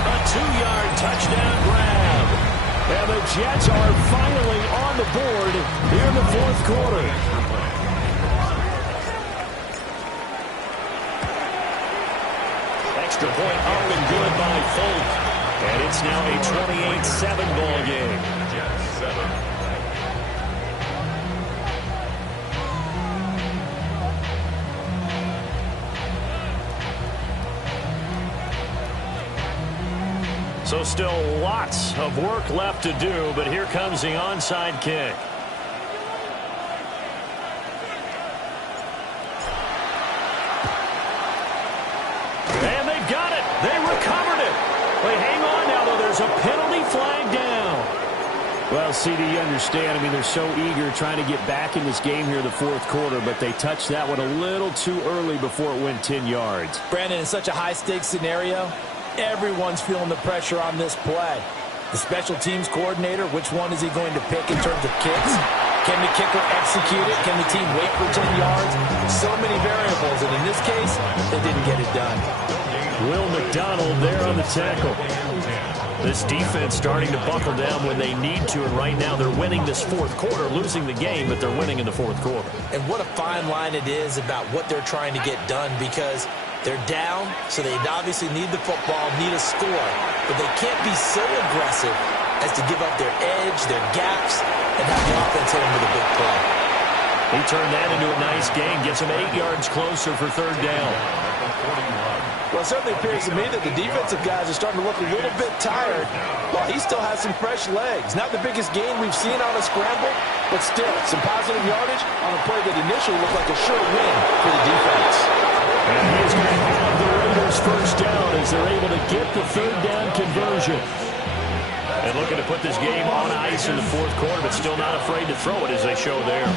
A 2-yard touchdown grab. And the Jets are finally on the board here in the 4th quarter. Extra point up and good by Folk. And it's now a 28-7 ball game. Jets 7. So still lots of work left to do, but here comes the onside kick. And they've got it. They recovered it. They hang on now, though. There's a penalty flag down. Well, CD, you understand. I mean, they're so eager trying to get back in this game here in the 4th quarter, but they touched that one a little too early before it went 10 yards. Brandon, in such a high-stakes scenario, everyone's feeling the pressure on this play. The special teams coordinator, which one is he going to pick in terms of kicks? Can the kicker execute it? Can the team wait for 10 yards? So many variables, and in this case, they didn't get it done. Will McDonald there on the tackle. This defense starting to buckle down when they need to, and right now they're winning this fourth quarter, losing the game, but they're winning in the fourth quarter. And what a fine line it is about what they're trying to get done, because they're down, so they obviously need the football, need a score, but they can't be so aggressive as to give up their edge, their gaps, and have the offense hit them with a big play. He turned that into a nice gain, gets them 8 yards closer for third down. Well, it certainly appears to me that the defensive guys are starting to look a little bit tired, while he still has some fresh legs. Not the biggest gain we've seen on a scramble, but still some positive yardage on a play that initially looked like a sure win for the defense. And he's going to have the Raiders first down as they're able to get the third down conversion. And looking to put this game on ice in the fourth quarter, but still not afraid to throw it as they show there.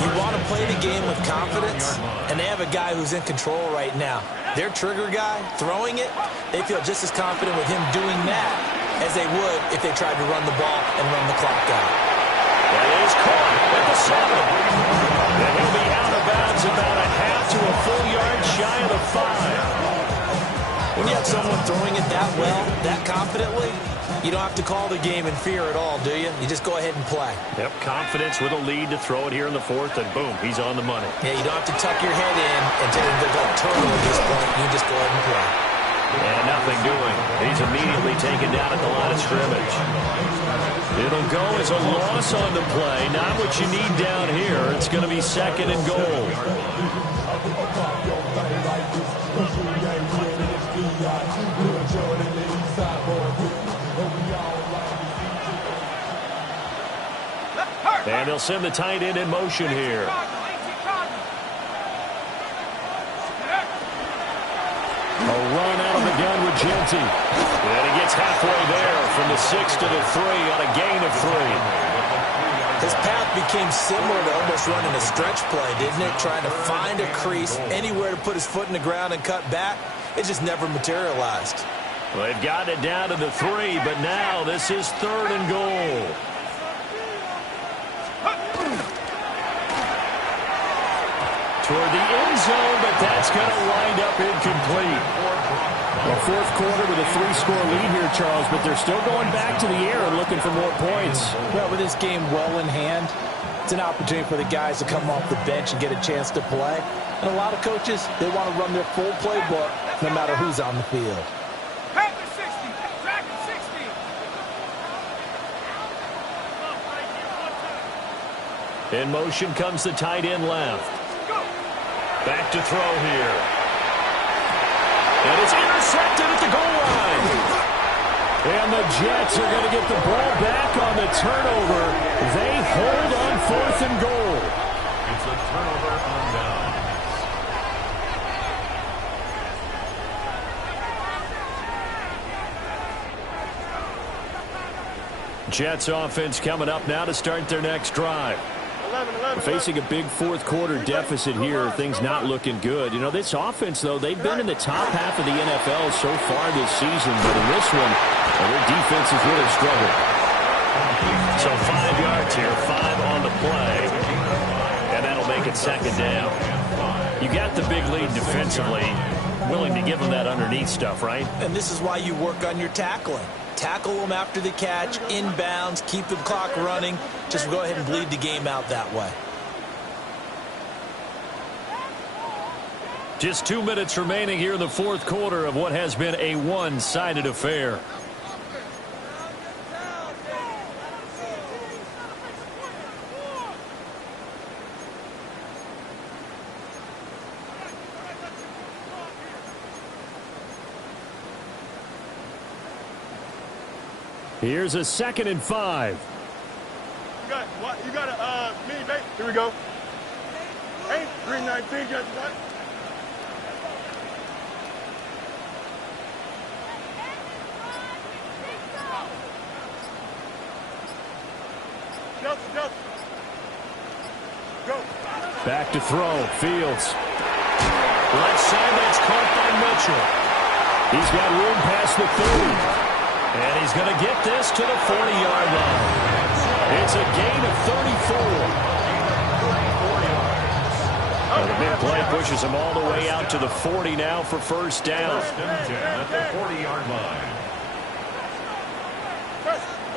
You want to play the game with confidence, and they have a guy who's in control right now. Their trigger guy, throwing it, they feel just as confident with him doing that as they would if they tried to run the ball and run the clock out. That is caught at the 7. And he'll be out of bounds about a half to a full yard shy of the 5. When you have someone throwing it that well, that confidently, you don't have to call the game in fear at all, do you? You just go ahead and play. Yep, confidence with a lead to throw it here in the fourth, and boom, he's on the money. Yeah, you don't have to tuck your head in and tell him to go turtle at this point. You just go ahead and play. And nothing doing. He's immediately taken down at the line of scrimmage. It'll go as a loss on the play. Not what you need down here. It's going to be second and goal. And they'll send the tight end in motion here. A run out of the gun with Genty. And he gets halfway there from the 6 to the 3 on a gain of 3. His path became similar to almost running a stretch play, didn't it? Trying to find a crease, anywhere to put his foot in the ground and cut back. It just never materialized. Well, they've gotten it down to the 3, but now this is third and goal. Toward the end zone, but that's going to wind up incomplete. Well, fourth quarter with a 3-score lead here, Charles, but they're still going back to the air and looking for more points. Well, with this game well in hand, it's an opportunity for the guys to come off the bench and get a chance to play. And a lot of coaches, they want to run their full playbook no matter who's on the field. In motion comes the tight end left. Back to throw here. And it's intercepted at the goal line. And the Jets are going to get the ball back on the turnover. They hold on fourth and goal. It's a turnover on downs. Jets offense coming up now to start their next drive. Facing a big fourth quarter deficit here, things not looking good. You know, this offense, though, they've been in the top half of the NFL so far this season, but in this one, their defense has really struggled. So 5 yards here, 5 on the play, and that'll make it second down. You got the big lead defensively, willing to give them that underneath stuff, right? And this is why you work on your tackling. Tackle them after the catch, inbounds, keep the clock running. Just go ahead and bleed the game out that way. Just 2 minutes remaining here in the fourth quarter of what has been a one-sided affair. Here's a 2nd and 5. You got a mini bait. Here we go. Hey, 319, just what? Delta. Go. Back to throw. Fields. Left side, that's caught by Mitchell. He's got room past the 30. And he's going to get this to the 40-yard line. It's a gain of 34. And the big play pushes him all the way out to the 40 now for first down. First and 10 at the 40-yard line.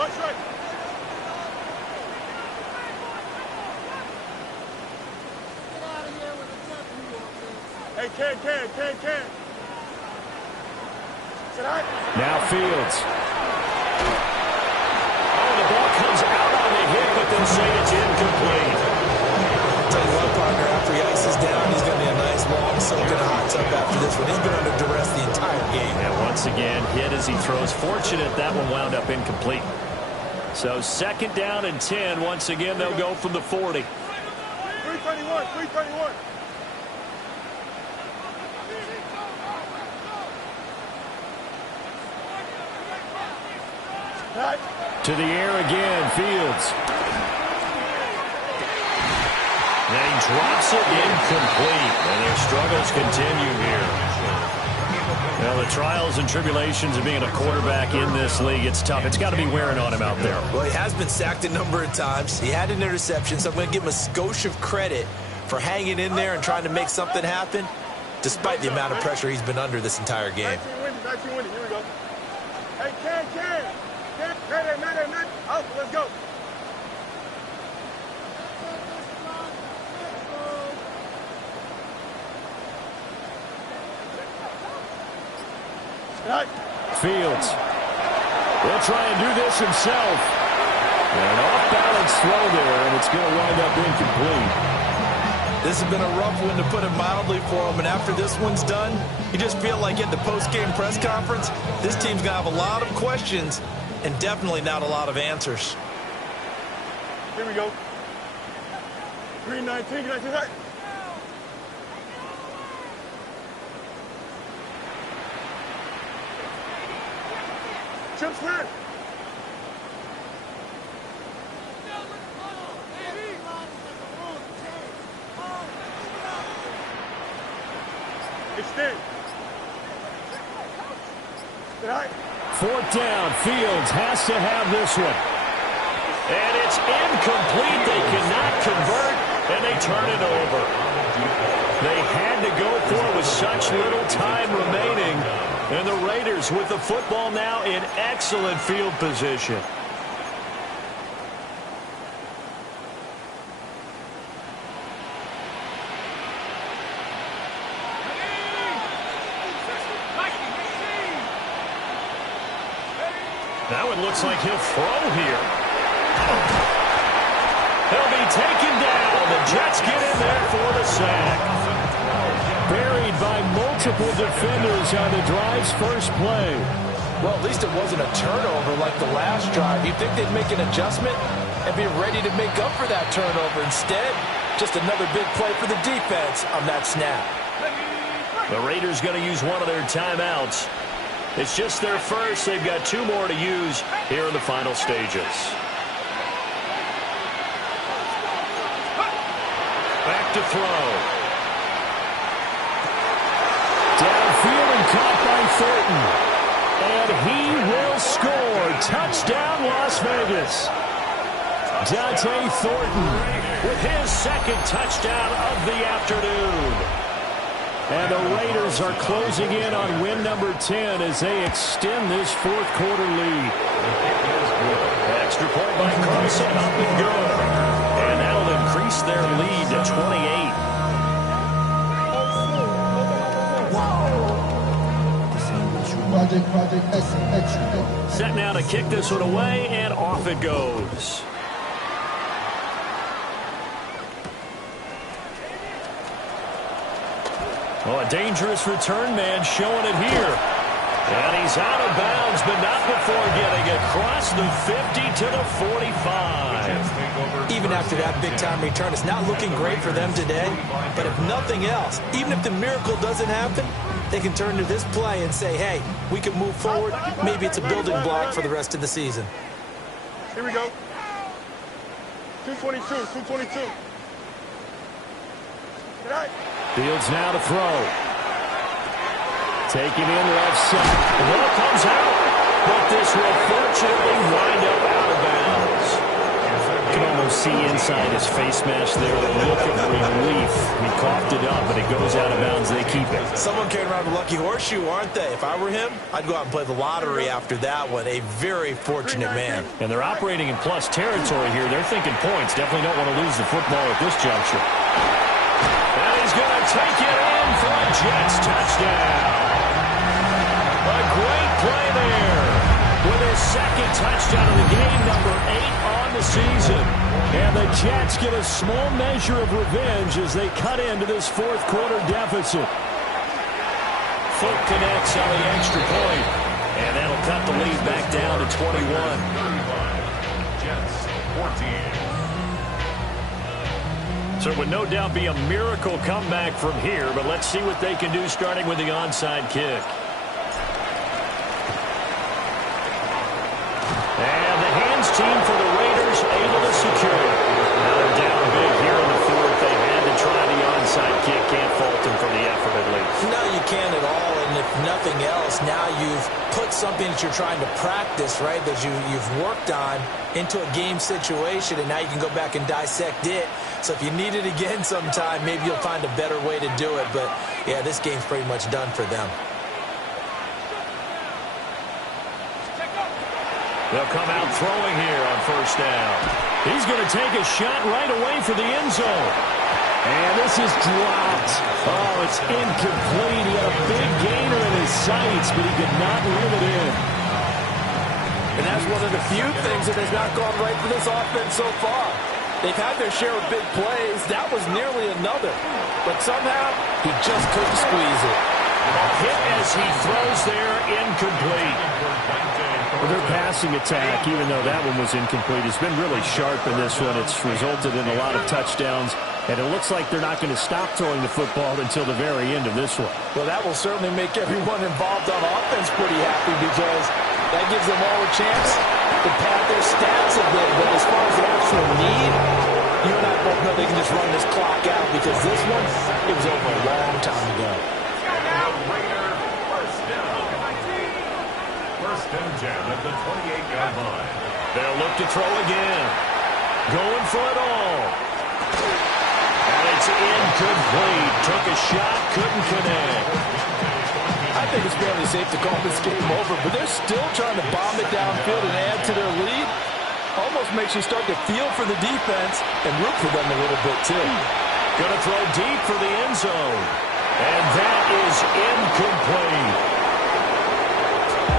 Watch right. Hey, can. Now Fields. Oh, the ball comes out on the hit, but they'll say it's incomplete. I'll tell you what, partner, after he ices down, he's going to be a nice long soak in a hot tub after this one. He's been under duress the entire game. And once again, hit as he throws. Fortunate that one wound up incomplete. So 2nd down and 10. Once again, they'll go from the 40. 331. To the air again, Fields. And he drops it incomplete. And their struggles continue here. Well, the trials and tribulations of being a quarterback in this league, it's tough. It's got to be wearing on him out there. Well, he has been sacked a number of times. He had an interception, so I'm going to give him a skosh of credit for hanging in there and trying to make something happen, despite the amount of pressure he's been under this entire game. 19 winning. Here we go. Hey, can. Madden. Out, let's go. Fields will try and do this himself. An off-balance throw there, and it's going to wind up incomplete. This has been a rough one, to put it mildly, for him. And after this one's done, you just feel like at the post-game press conference, this team's going to have a lot of questions and definitely not a lot of answers. Here we go. 319. Get right. Chip snap. Extend. 4th down. Fields has to have this one. And it's incomplete. They cannot convert, and they turn it over. They had to go for it with such little time remaining. And the Raiders with the football now in excellent field position. Now it looks like he'll throw here. He'll be taken down. The Jets get in there for the sack. Buried by multiple defenders on the drive's first play. Well, at least it wasn't a turnover like the last drive. You'd think they'd make an adjustment and be ready to make up for that turnover. Instead, just another big play for the defense on that snap. The Raiders going to use one of their timeouts. It's just their first. They've got 2 more to use here in the final stages. Back to throw. Downfield and caught by Thornton. And he will score. Touchdown, Las Vegas. Dante Thornton with his 2nd touchdown of the afternoon. And the Raiders are closing in on win number 10 as they extend this 4th quarter lead. Extra point by Carson, up and good. And that'll increase their lead to 28. Set now to kick this one away, and off it goes. Oh, a dangerous return man showing it here. And he's out of bounds, but not before getting across the 50 to the 45. Even after that big-time return, it's not looking great for them today. But if nothing else, even if the miracle doesn't happen, they can turn to this play and say, hey, we can move forward. Maybe it's a building block for the rest of the season. Here we go. 222. Good night. Fields now to throw. Taking in left side. The ball comes out, but this will fortunately wind up out of bounds. You can almost almost see inside his face mask there the look of relief. He coughed it up, but it goes out of bounds. They keep it. Someone carrying around a lucky horseshoe, aren't they? If I were him, I'd go out and play the lottery after that one. A very fortunate man. And they're operating in plus territory here. They're thinking points. Definitely don't want to lose the football at this juncture. And he's going to take it in for a Jets touchdown. A great play there with his second touchdown of the game, number 8 on the season. And the Jets get a small measure of revenge as they cut into this fourth quarter deficit. Foot connects on the extra point, and that'll cut the lead back down to 21. 35, Jets 14. So it would no doubt be a miracle comeback from here, but let's see what they can do starting with the onside kick. And the hands team for the Raiders able to secure it. Now they're down big here in the fourth. They had to try the onside kick. Can't fault them for the effort at least. No, you can't at all. And if nothing else, now you've put something that you're trying to practice, right, that you've worked on into a game situation, and now you can go back and dissect it. So if you need it again sometime, maybe you'll find a better way to do it. But, yeah, this game's pretty much done for them. They'll come out throwing here on first down. He's going to take a shot right away for the end zone. And this is dropped. Oh, it's incomplete. He had a big gainer in his sights, but he could not reel it in. And that's one of the few things that has not gone right for this offense so far. They've had their share of big plays. That was nearly another. But somehow, he just couldn't squeeze it. Hit as he throws there, incomplete. Well, their passing attack, even though that one was incomplete, has been really sharp in this one. It's resulted in a lot of touchdowns, and it looks like they're not going to stop throwing the football until the very end of this one. Well, that will certainly make everyone involved on offense pretty happy because that gives them all a chance to pad their stats a bit. But as far as the actual need, you and I both know they can just run this clock out because this one, it was over a long time ago. First and 10 at the 28-yard line. They'll look to throw again. Going for it all. And it's incomplete. Took a shot, couldn't connect. I think it's fairly safe to call this game over, but they're still trying to bomb it downfield and add to their lead. Almost makes you start to feel for the defense and root for them a little bit, too. Going to throw deep for the end zone. And that is incomplete.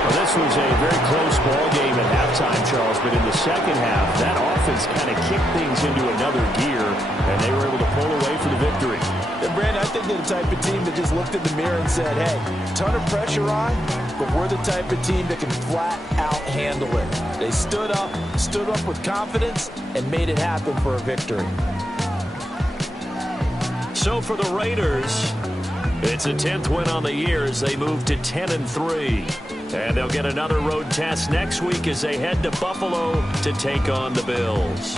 Well, this was a very close ball game at halftime, Charles, but in the second half, that offense kind of kicked things into another gear, and they were able to pull away for the victory. And, Brandon, I think they're the type of team that just looked in the mirror and said, hey, ton of pressure on, but we're the type of team that can flat out handle it. They stood up with confidence, and made it happen for a victory. So for the Raiders, it's a 10th win on the year as they move to 10-3. And they'll get another road test next week as they head to Buffalo to take on the Bills.